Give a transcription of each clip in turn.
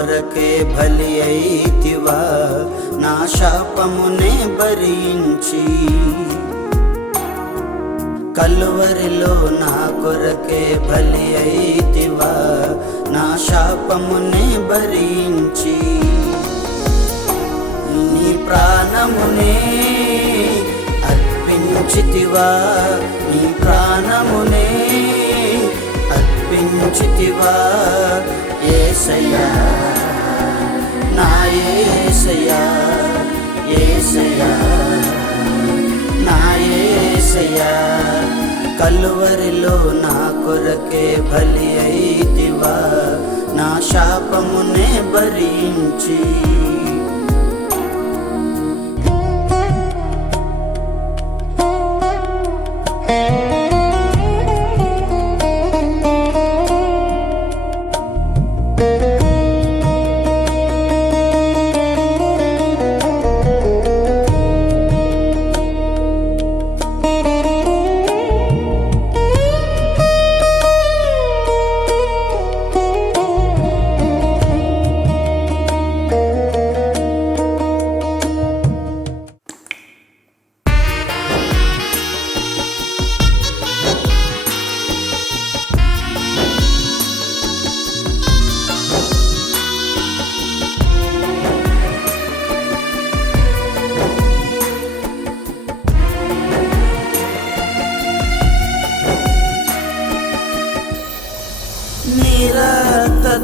కొరకే బలి అయితివా, నా శాపమునే భరించి. కలువరిలో నా కొరకే బలి అయితివా, నా శాపమునే భరించి. నీ ప్రాణమునే అర్పించితివా, నీ ప్రాణమునే అర్పించితివా. యేసయ్యా, నా యేసయ్యా, యేసయ్యా, నా యేసయ్యా. కలువరిలో నా కొరకే బలి అయితివా, నా శాపమునే భరించి.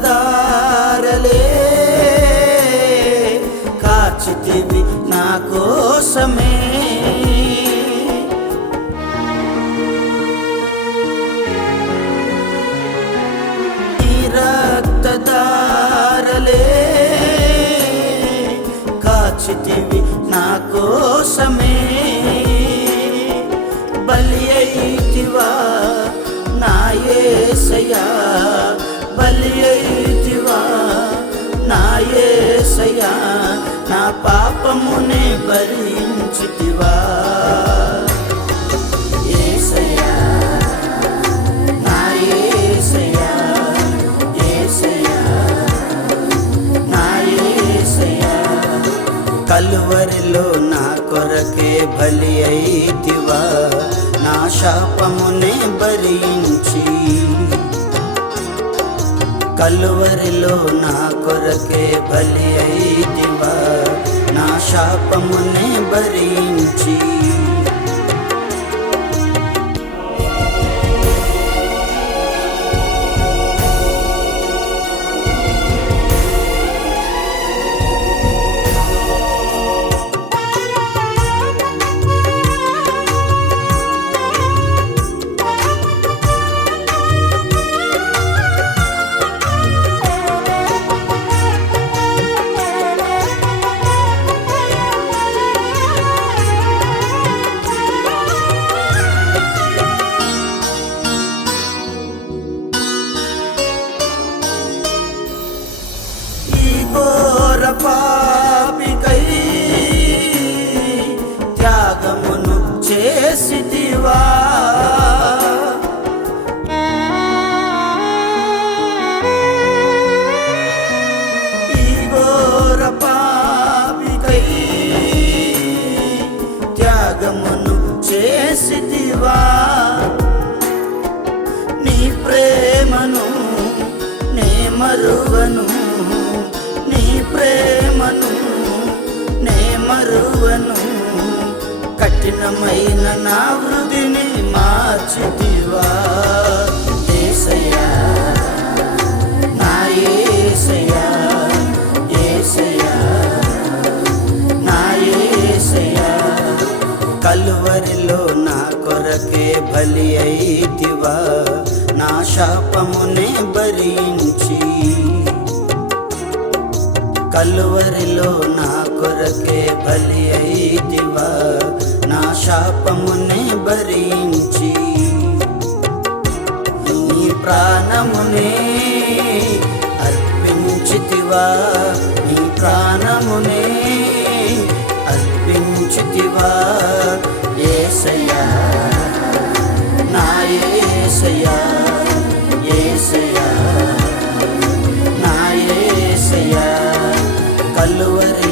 రక్తధారలే కార్చితివి నా కోసమే, ఈ రక్తధారలే కార్చితివి నా కోసమే. బలి అయితివా నా యేసయ్యా, బలి అయితివా నా యేసయ్యా. నా పాపమునే భరించితివా యేసయ్యా, నా యేసయ్యా, యేసయ్యా, నా యేసయ్యా. కలువరిలో నా కొరకే బలి అయితివా, నా శాపమునే భరించి. కలువరిలో నా కొరకే బలి అయితివా, నా శాపమునే భరించి. పాపికై త్యాగమును చేసితివా, ఈ ఘోర పాపికై త్యాగమును చేసితివా. నీ ప్రేమను నే మరువను, నీ ప్రేమను నే మరువను. కఠినమైన నా హృదిని మార్చితివా యేసయ్యా, నా యేసయ్యా, యేసయ్యా, నా యేసయ్యా. కలువరిలో నా కొరకే బలి అయితివా, నా శాపమునే భరించి. కలువరిలో నా కొరకే బలి అయితివా, నా శాపమునే భరించి. నీ ప్రాణమునే అర్పించితివా, నీ ప్రాణమునే అర్పించితివా యేసయ్యా, నా యేసయ్యా, యేసయ్యా, నా యేసయ్యా. కలువరి